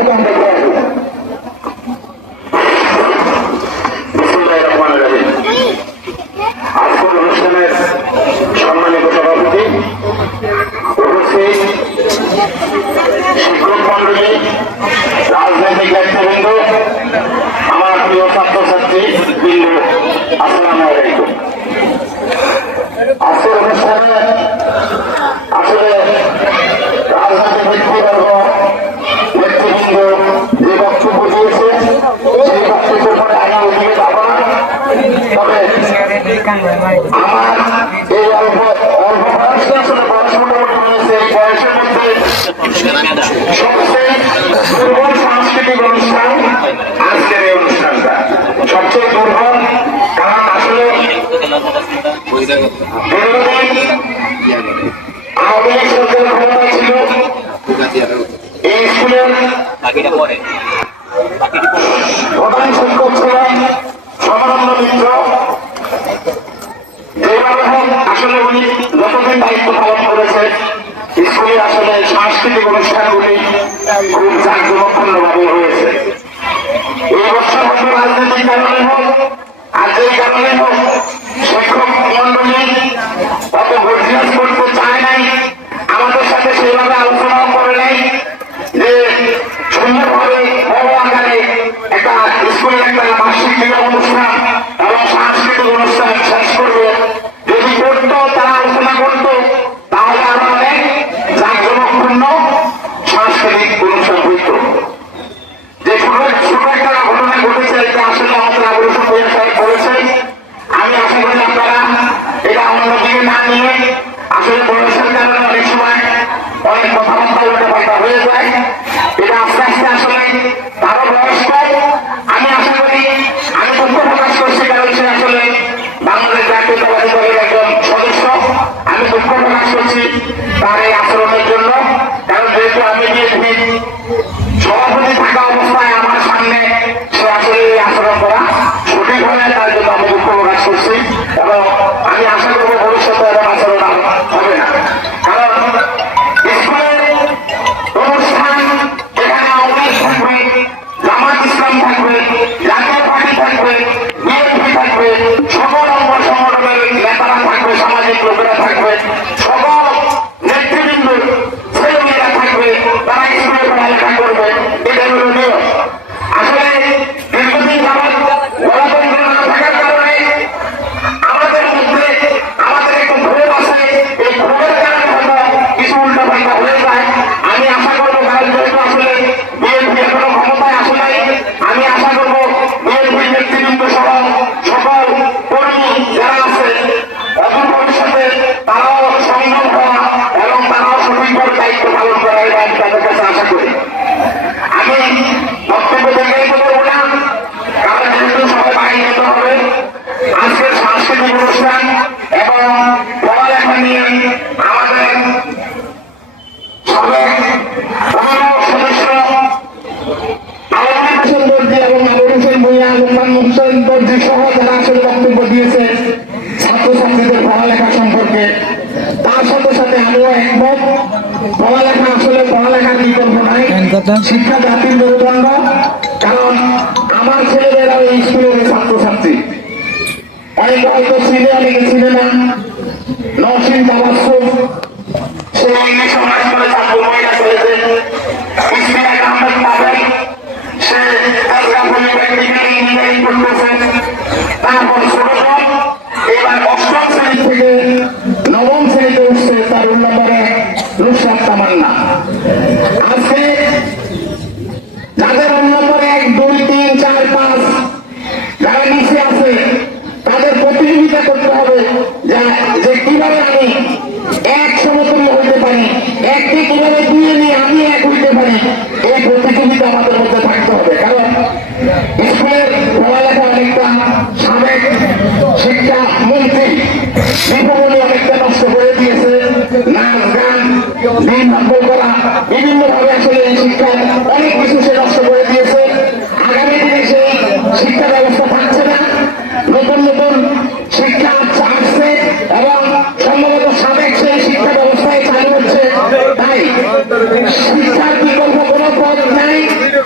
থেকে আমরা আজকের অনুষ্ঠানের সম্মানিত সভাপতি, উপস্থিত শিক্ষক মন্ডলী, রাজনৈতিক নেতৃবৃন্দ, আমার প্রিয় ছাত্রছাত্রী বৃন্দ, আসসালামু আলাইকুম। আজকের অনুষ্ঠানে আসলে রাজনৈতিক ব্যক্তিবর্গ নেতৃবৃন্দ যে বক্তব্য দিয়েছে সেই বক্তব্যের পরে আমি ওদিকে যাব না। তবে আমার এই অল্প বয়সে আসলে বয়স মোটামুটি হয়েছে, এই বয়সের মধ্যে সবচেয়ে দুর্বল সাংস্কৃতিক অনুষ্ঠান আজকের এই অনুষ্ঠানটা সবচেয়ে দুর্বল। কারণ আসলে আওয়ামী লীগ সরকার ক্ষমতায় ছিল, এই স্কুলের প্রধান শিক্ষক ছিলেন সমানন্দ মিত্র। যেভাবে হোক আসলে উনি যতদিন দায়িত্ব পালন করেছে, স্কুলে আসলে সাংস্কৃতিক অনুষ্ঠানগুলি খুব জাঁকজমকপূর্ণভাবে হয়েছে। এই বছর হয়তো রাজনৈতিক কারণে হোক আর যেই কারণে হোক শিক্ষক মন্ডলী অত গর্জিয়াস করতে চায় নাই, আমাদের সাথে সেইভাবে আলোচনাও করে নাই যে সুন্দরভাবে বড় আকারে একটা স্কুলের একটা বার্ষিক ক্রীড়া অনুষ্ঠান এবং সাংস্কৃতিক অনুষ্ঠান শেষ করবে। যদি করতো, তারা আলোচনা করতো, তাহলে আরো অনেক জাঁকজমকপূর্ণ সাংস্কৃতিক অনুষ্ঠান হইত। যে ছোট একটা ঘটনা ঘটেছে, এটা আসলে আমাদের আগ্রহ সাহেব বলেছে। আমি আশা করি আপনারা এটা অন্যদিকে না নিয়ে, আসলে বয়সের কারণে অনেক সময় অনেক কথাবার্তা উল্টাপাল্টা হয়ে যায়, এটা আস্তে আস্তে আসলে তারও বয়স কম। আমি আশা করি, আমি দুঃখ প্রকাশ করছি কারণ সে আসলে বাংলাদেশ জাতীয়তাবাদী দলের একজন সদস্য। আমি দুঃখ প্রকাশ করছি তার এই আচরণের জন্য, কারণ যেহেতু আমি বিএনপির সভাপতি থাকা অবস্থায় আমার সামনে সে আসলে এই আচরণ করা সঠিক হয় না, তার জন্য আমি দুঃখ প্রকাশ করছি এবং আমি আশা করবো ভবিষ্যতে এরকম আচরণ হবে না। কারণ স্কুলের অনুষ্ঠান এখানে আওয়ামী লীগ থাকবে, জামাত ইসলাম থাকবে, জাতীয় পার্টি থাকবে, বিএনপি থাকবে, সকল অঙ্গ সংগঠনের নেতারা থাকবে, সামাজিক লোকেরা থাকবে, সকল নেতৃবৃন্দ ছেলেমেয়েরা থাকবে, তারা স্কুলে পড়ালেখা করবে। এটা হল নিয়ম। আসলে দীর্ঘদিন যাবৎ গণতন্ত্র না থাকার কারণে আমাদের মধ্যে আমাদের একটু ভোট আছে, এই ভোটের কারণে হয়তো কিছু উল্টাপাল্টা হয়ে যায়। আমি আশা করবো, কারণ যেহেতু আসলে বিএনপি এখনো ক্ষমতায় আসে নাই, আমি আশা করবো বিএনপি নেতৃবৃন্দ সহ সকল কর্মী যারা আছে অদূর ভবিষ্যতে তারাও সংযম হওয়া এবং তারাও সঠিকভাবে দায়িত্ব পালন করা, এটা আমি তাদের কাছে আশা করি। আমি বক্তব্য দীর্ঘায়িত করবো না, কারণ যেহেতু সবাই বাড়ি যেতে হবে। আজকের সাংস্কৃতিক অনুষ্ঠান এবং পড়ালেখা নিয়ে আমাদের সাবেক অভিভাবক সদস্য আলমগীর হোসেন দর্জি এবং আবুল হোসেন ভূঁইয়া, লোকমান হোসেন দর্জি সহ যারা আসলে বক্তব্য দিয়েছে ছাত্রছাত্রীদের পড়ালেখা সম্পর্কে, তার সাথে সাথে আমিও একমত। পড়ালেখা আসলে পড়ালেখার বিকল্প নাই, শিক্ষা জাতির মেরুদণ্ড। কারণ আমার ছেলেমেয়েরা এই স্কুলের ছাত্রছাত্রী, অনেকে হয়তো চিনে, অনেকে চিনে না। নওশীন তাবাসসুম সে ইংলিশ অনার্স করে ছাত্র মহিলা চলেছে, ইসমিনা আহমেদ পাবেল সে পলিটেকনিক্যাল ইঞ্জিনিয়ারিং করতেছে। তারপর ছোট এবার অষ্টম শ্রেণী থেকে নবম শ্রেণীতে উঠছে, তার রোল নম্বরে নুসরাত তামান্না। আজকে যাদের রোল নম্বর 1, 2, 3, 4, 5 যারা নিচে আছে, তাদের প্রতিযোগিতা করতে হবে যে কিভাবে আমি এক সমতুল্য হতে পারি,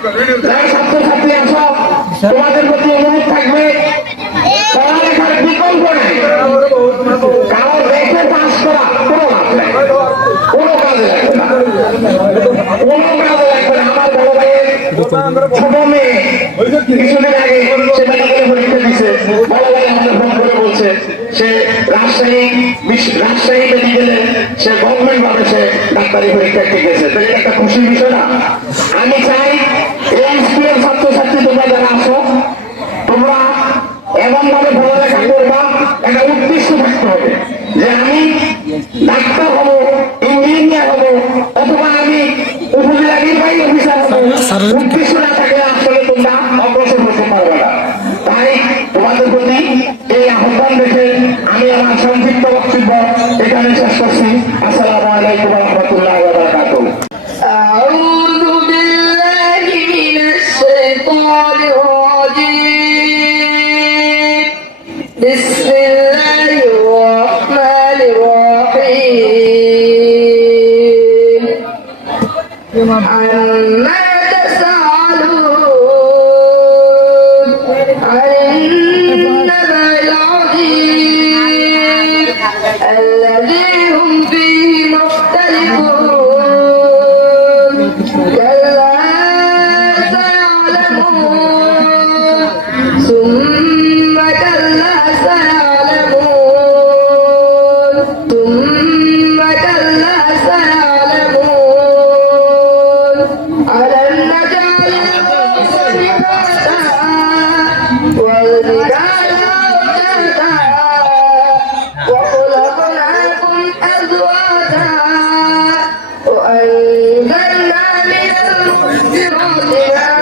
যারা ছাত্রছাত্রী আছো তোমাদের প্রতি অনুরোধ থাকবে পড়ালেখার বিকল্প নেই। কারো দেখে পাস করা কোনো লাভ নেই, কোনো কাজে লাগবে না, কোনো কাজে লাগবে না। আমার বড় ভাইয়ের ছোট মেয়ে কিছুদিন আগে সে মেডিকেল পরীক্ষা দিচ্ছে, বড় ভাই আমাদের ফোন করে বলছে সে রাজশাহী মেডিকেলে সে গভর্নমেন্ট ভাবে সে ডাক্তারি পরীক্ষা টিকেছে। তো এটা একটা খুশির বিষয় না? আমি চাই এই স্কুলের ছাত্রছাত্রী তোমরা যারা আসো তোমরা এমন ভাবে পড়ালেখা করবা, একটা উদ্দেশ্য থাকতে হবে যে আমি ডাক্তার হব, ইঞ্জিনিয়ার হব, অথবা আমি উপজেলা নির্বাহী অফিসার হব। উদ্দেশ্য না থাকলে আসলে তোমরা অগ্রসর হতে পারবে না। তাই তোমাদের প্রতি এই আহ্বান রেখে আমি আমার সংক্ষিপ্ত বক্তব্য এখানে শেষ করছি। আসসালামু আলাইকুম ওয়া রাহমাতুল্লাহি ওয়া বারাকাতুহু। أعوذ بالله من الشيطان الرجيم بسم الله الرحمن الرحيم عما تسألون عن النبأ العظيم الذي هم فيه مختلفون كلا سيعلمون ثم كلا سيعلمون ثم كلا سيعلمون ألم نجعل الأرض مهادا والجبال أوتادا وخلقناكم أزواجا وأنزلنا من المعصرات ماء